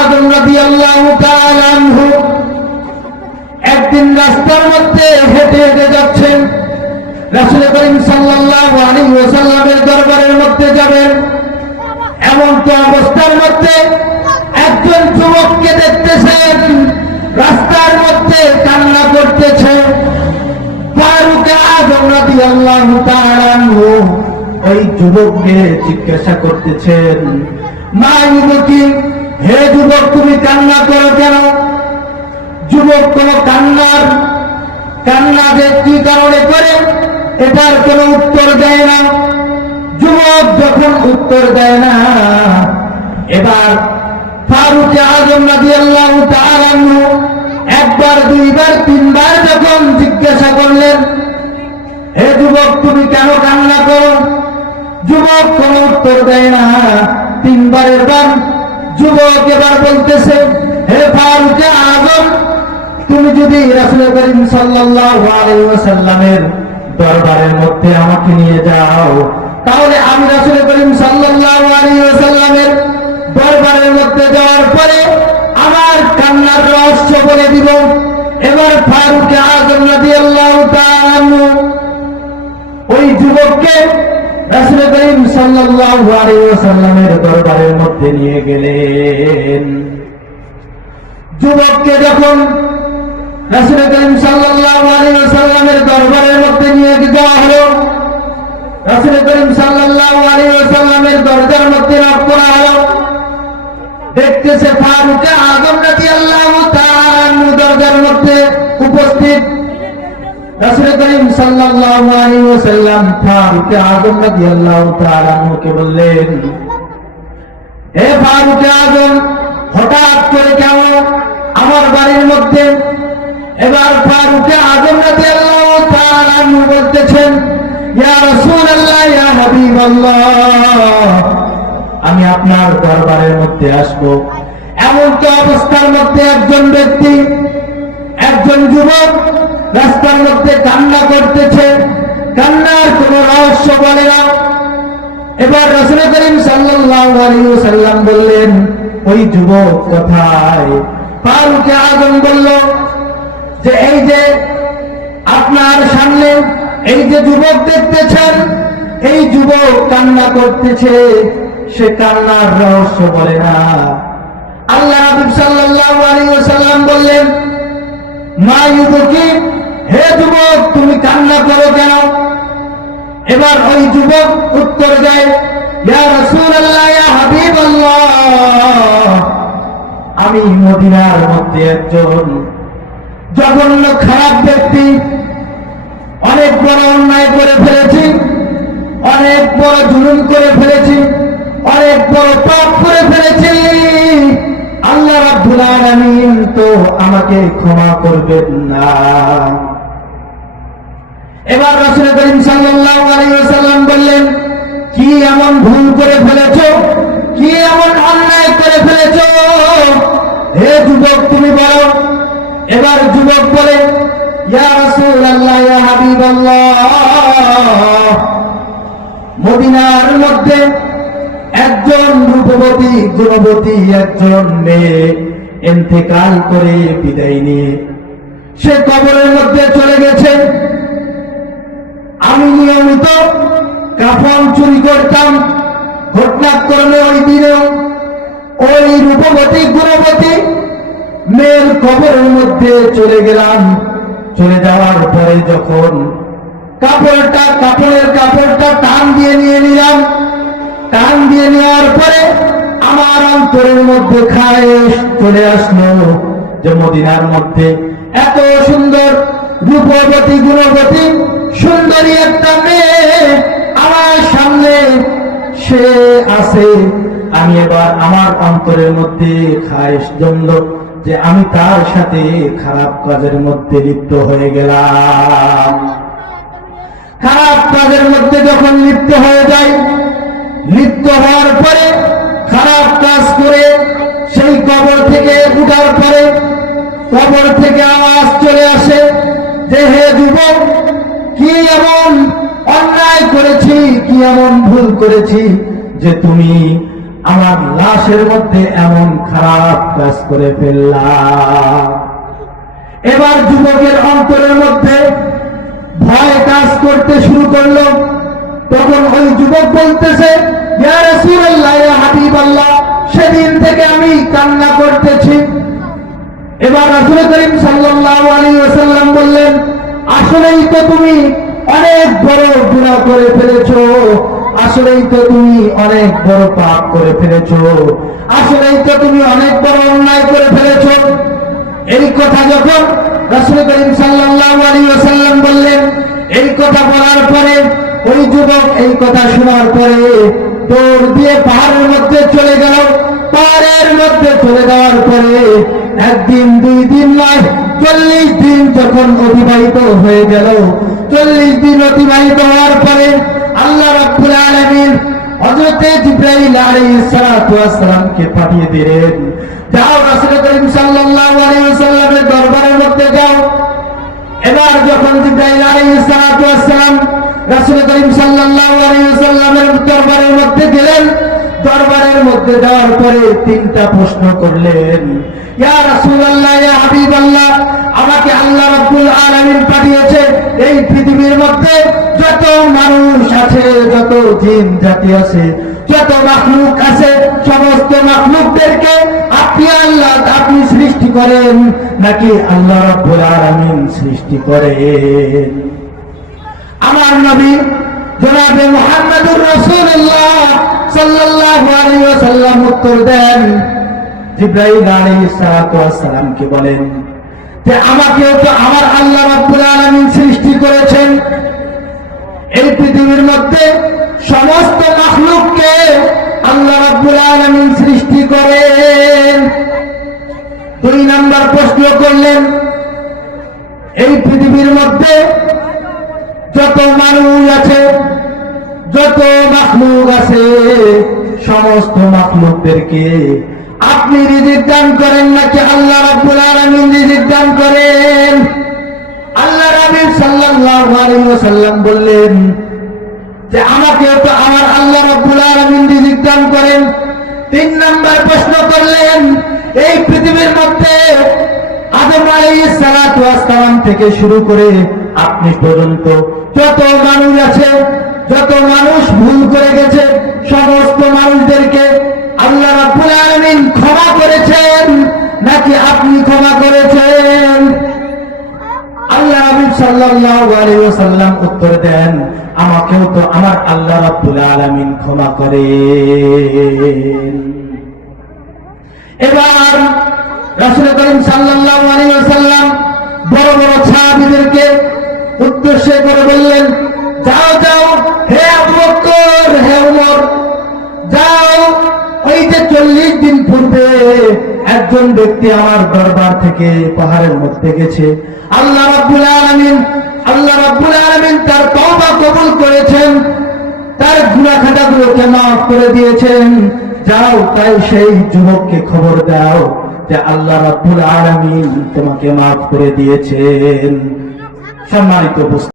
আযম রাদিয়াল্লাহু তাআলা আনহু একদিন রাস্তার মধ্যে হেঁটে হেঁটে যাচ্ছেন। রাসূল করিম সাল্লাল্লাহু আলাইহি ওয়াসাল্লামের দরবারের মধ্যে যাবেন, এমন তো অবস্থার মধ্যে একজন যুবককে দেখতেছেন রাস্তার মধ্যে কান্না করতেছে। ফারুক আযম রাদিয়াল্লাহু তাআলা আনহু ওই যুবককে জিজ্ঞাসা করতেছেন, মা ইউবকি, হে যুবক তুমি কান্না করো কেন? যুবক কোন কান্না যে কি কারণে করে এটার কোন উত্তর দেয় না। যুবক যখন উত্তর দেয় না, এবার ফারুক আযম রাদিয়াল্লাহু তাআলা আনহু একবার দুইবার তিনবার যখন জিজ্ঞাসা করলেন, হে যুবক তুমি কেন কান্না করো? যুবক কোন উত্তর দেয় না। তিনবারের বার যুবক এবার বলতেছে, হে ফারুক আযম, তুমি যদি রাসূল করিম সাল্লাল্লাহু আলাইহি ওয়াসাল্লামের দরবারের মধ্যে আমাকে নিয়ে যাও, তাহলে আমি রাসূল করিম সাল্লাল্লাহু আলাইহি ওয়াসাল্লামের দরবারের মধ্যে যাওয়ার পরে আমার কান্নার রহস্য বলে দিব। এবার ফারুক আযম রাদিয়াল্লাহু তাআলা আনহু ওই যুবককে রাসূল করিম সাল্লাল্লাহু আলাইহি ওয়াসাল্লামের দরবারের মধ্যে নিয়ে গেলেন। যুবককে যখন রাসূল করিম সাল্লাল্লাহু আলাইহি ওয়াসাল্লামের দরবারের মধ্যে নিয়ে যাওয়া হলো, রাসূল করিম সাল্লাল্লাহু আলাইহি ওয়াসাল্লামের দরজার মধ্যে নক করা হলো। দেখতেছে ফারুক আযম রাদিয়াল্লাহু তাআলা আনহু দরজার মধ্যে উপস্থিত। রাসূল করিম সাল্লাল্লাহু আলাইহি ওয়াসাল্লাম ফারুক আযম রাদিয়াল্লাহু তাআলা আনহুকে বললেন, হে ফারুক আযম, হঠাৎ করে কেন আমার বাড়ির মধ্যে? এবার ফারুক আযম রাদিয়াল্লাহু তাআলা আনহু বলতেছেন, ইয়া রাসূলুল্লাহ, ইয়া হাবিবাল্লাহ, আমি আপনার দরবারের মধ্যে আসবো। এমন তো অবস্থার মধ্যে একজন ব্যক্তি, একজন যুবক রাস্তার মধ্যে কান্না করতেছে, কান্নার কোন রহস্য বলে না। এবার রাসূল করিম সাল্লাল্লাহু আলাইহি ওয়াসাল্লাম বললেন, ওই যুবক কোথায়? ফারুক আযম বলল যে এই যে আপনার সামনে এই যে যুবক দেখতেছেন, এই যুবক কান্না করতেছে, সে কান্নার রহস্য বলে না। আল্লাহ রাসূল সাল্লাল্লাহু আলাইহি ওয়াসাল্লাম বললেন, মা ইউবকি, হে যুবক তুমি কান্না করো কেন? এবার ওই যুবক উত্তর দেয়, ইয়া রাসূলুল্লাহ, ইয়া হাবিবাল্লাহ, আমি মদিনার মধ্যে একজন জঘন্য খারাপ ব্যক্তি, অনেক বড় অন্যায় করে ফেলেছি, অনেক বড় জুলুম করে ফেলেছি, অনেক বড় পাপ করে ফেলেছি। আল্লাহ রাব্বুল আলামিন তো আমাকে ক্ষমা করবেন না। এবার রাসূল করিম সাল্লাল্লাহু আলাইহি ওয়াসাল্লাম বললেন, কি এমন ভুল করে ফেলেছো? কি এমন অন্যায় করে ফেলেছো? হে যুবক তুমি বলো। এবার যুবক বলে, ইয়া রাসূলুল্লাহ, ইয়া হাবিবাল্লাহ, মদিনার মধ্যে একজন রূপবতী গুণবতী একজন মেয়ে ইন্তেকাল করে বিদায় নিয়ে সে কবরের মধ্যে চলে গেছে। আমি নিয়মিত কাফন চুরি করতাম, ঘটনাক্রমে ওই দিনে ওই রূপবতী গুণবতী মেয়ের কবরের মধ্যে চলে গেলাম। চলে যাওয়ার পরে যখন কাপড়ের কাপড়টা টান দিয়ে নিয়ে নিলাম, টান দিয়ে নেওয়ার পরে আমার অন্তরের মধ্যে খায়েশ চলে আসলো যে মদিনার মধ্যে এত সুন্দর রূপবতী গুণবতী সুন্দরী একটা মেয়ে আমার সামনে সে আছে। আমি এবার আমার অন্তরের মধ্যে খায়েশ জমলো যে আমি তার সাথে খারাপ কাজের মধ্যে লিপ্ত হয়ে গেলাম। খারাপ কাজের মধ্যে যখন লিপ্ত হয়ে যায়, লিপ্ত হওয়ার পরে খারাপ কাজ করে সেই কবর থেকে উঠার পরে কবর থেকে আওয়াজ চলে আসে যে, হে যুবক, কি এমন অন্যায় করেছি, কি এমন ভুল করেছি যে তুমি আমার লাশের মধ্যে এমন খারাপ কাজ করে ফেললাম। এবার যুবকের অন্তরের মধ্যে ভয় কাজ করতে শুরু করলো। তখন ওই যুবক বলতেছে, ইয়া রাসূলুল্লাহ, ইয়া হাবিবাল্লাহ, সেদিন থেকে আমি কান্না করতেছি। এবার রাসূল করিম সাল্লাল্লাহু আলাইহি ওয়াসাল্লাম বললেন, আসলেই তো তুমি অনেক বড় গুনাহ করে ফেলেছো, আসলেই তো তুমি অনেক বড় পাপ করে ফেলেছো, আসলেই তো তুমি অনেক বড় অন্যায় করে ফেলেছো। এই কথা যখন রাসূল করিম সাল্লাল্লাহু আলাইহি ওয়াসাল্লাম বললেন, এই কথা বলার পরে ওই যুবক এই কথা শোনার পরে দৌড় দিয়ে পাহাড়ের মধ্যে চলে গেল। পাহাড়ের মধ্যে চলে যাওয়ার পরে একদিন, 2 দিন নয়, 40 দিন যখন অতিবাহিত হয়ে গেল, 40 দিন অতিবাহিত হওয়ার পরে আল্লাহ রাব্বুল আলামিন হযরত জিবরাইল আলাইহিস সালাতু ওয়াস সালামকে পাঠিয়ে দিলেন, যাও রাসূল করিম সাল্লাল্লাহু আলাইহি ওয়াসাল্লামের দরবারের মধ্যে যাও। এবার যখন জিবরাইল আলাইহিস সালাতু ওয়াস সালাম রাসূল করিম সাল্লাল্লাহু আলাইহি ওয়াসাল্লামের দরবারের মধ্যে গেলেন, দরবারের মধ্যে যাওয়ার পরে 3টা প্রশ্ন করলেন, ইয়া রাসূলুল্লাহ, ইয়া হাবিবাল্লাহ, আমাকে আল্লাহ রাব্বুল আলামিন পাঠিয়েছে এই পৃথিবীর মধ্যে যত মানুষ আছে, যত জিন জাতি আছে, যত মাখলুক আছে, সমস্ত মাখলুকদেরকে আপনি আল্লাহ, আপনি সৃষ্টি করেন নাকি আল্লাহ রাব্বুল আলামিন সৃষ্টি করেন? আমার নবী জনাবে মুহাম্মদুর রাসূলুল্লাহ সাল্লাল্লাহু আলাইহি ওয়াসাল্লাম উত্তর দেন, জিবরাইল আলাইহিস সালাতু ওয়াস সালামকে বলেন যে আমাকেও তো আমার আল্লাহ রাব্বুল আলামিন সৃষ্টি করেছেন। এই পৃথিবীর মধ্যে সমস্ত মাখলুককে আল্লাহ রাব্বুল আলামিন সৃষ্টি করেন। 2 নাম্বার প্রশ্ন করলেন, এই পৃথিবীর মধ্যে যত মানুষ আছে, যত মাখলুক আছে, সমস্ত মাখলুকদেরকে আপনি রিজিক দান করেন নাকি আল্লাহ রাব্বুল আলামিন রিজিক দান করেন? আল্লাহ রাব্বুল সাল্লাল্লাহু আলাইহি ওয়াসাল্লাম বললেন যে আমাকেও তো আমার আল্লাহ রাব্বুল আলামিন রিজিক দান করেন। 3 নাম্বার প্রশ্ন করলেন, এই পৃথিবীর মধ্যে আদম আলাইহিস সালাতু ওয়াস সালাম থেকে শুরু করে আপনি পর্যন্ত যত মানুষ আছে, যত মানুষ ভুল করে গেছে, সমস্ত মানুষদেরকে আল্লাহ রাব্বুল আলামিন ক্ষমা করেছেন নাকি আপনি ক্ষমা করেছেন? আল্লাহ নবী সাল্লাল্লাহু আলাইহি ওয়াসাল্লাম উত্তর দেন, আমাকেও তো আমার আল্লাহ রাব্বুল আলামিন ক্ষমা করেন। এবার রাসূল করিম সাল্লাল্লাহু আলাইহি ওয়াসাল্লাম বড় বড় সাহাবীদেরকে উদ্দেশ্য করে বললেন, যাও যাও, হে আবু বকর, হে ওমর, যাও, ওই যে 40 দিন পূর্বে একজন ব্যক্তি আমার দরবার থেকে পাহাড়ের মধ্যে গেছে, আল্লাহ রাব্বুল আলামিন তার তওবা কবুল করেছেন, তার গুনাহ খাতাগুলোকে মাফ করে দিয়েছেন। যাও, তাই সেই যুবককে খবর দাও যে আল্লাহ রাব্বুল আলামিন তোমাকে মাফ করে দিয়েছেন। সম্মানিত